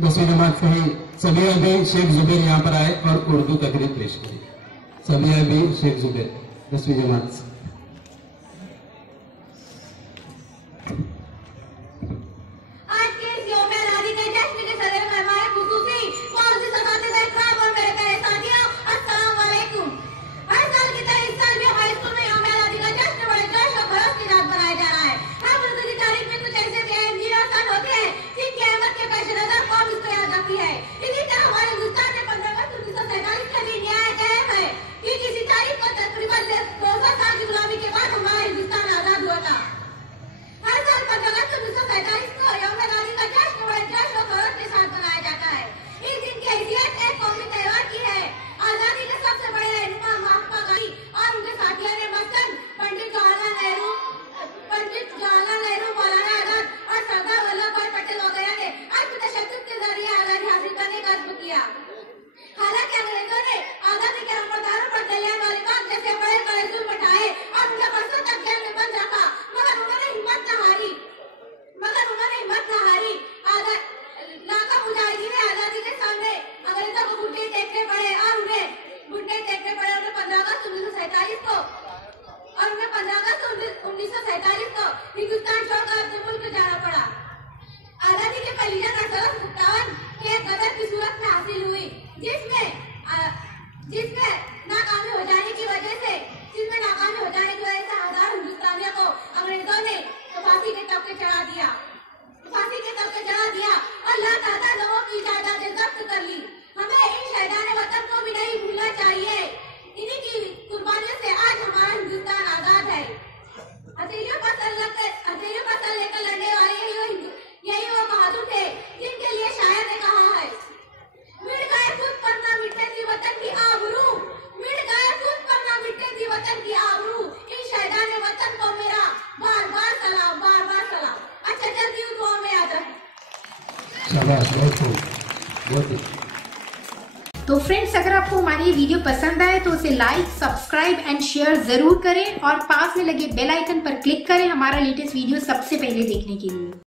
10वीं जमात फही सबिया भी शेख जुबैर यहाँ पर आए और उर्दू तकरीर पेश करी। सबिया भी शेख जुबैर 10वीं जमात से। हालांकि अंग्रेजों ने आजादी के नंबरदारों पर जलियांवाला बाग जैसे बड़े बड़े जुल्म उठाए और उन्हें बरसों तक जेल में बंद रखा, मगर उन्होंने हिम्मत न हारी। लाका मुजाहिदीन ने आजादी के सामने अंग्रेजों को घुटने टेकने पड़े और उन्हें 15 अगस्त 1947 को हिंदुस्तान छोड़कर अपने मुल्क जाना पड़ा। आजादी के पहली जंग 1857 के गदर की सूरत में हासिल हुई, जिसमें नाकामी हो जाने की वजह से हजारों हिंदुस्तानियों को अंग्रेजों ने फांसी के तख्ते चढ़ा दिया और लातादाद लोगों की जायदादें जब्त कर ली। हमें इन शहीदाने वतन को भी नहीं भूलना चाहिए। इन्हीं की कुर्बानियों से आज हमारा हिंदुस्तान आजाद है। हथेलियों पर सर लेकर लड़ने वाले यही वो बहादुर थे जिनके लिए शायर ने कहा है, मिट गए खुद पर ना मिटने दी वतन की आबरू, मिट गए खुद पर ना मिटने दी वतन की आबरू, इन शहीदाने वतन को मेरा बार बार सलाम। अच्छा चलती हूँ, दुआ में याद रखें। तो फ्रेंड्स, अगर आपको हमारी ये वीडियो पसंद आए तो उसे लाइक, सब्सक्राइब एंड शेयर जरूर करें और पास में लगे बेल आइकन पर क्लिक करें हमारा लेटेस्ट वीडियो सबसे पहले देखने के लिए।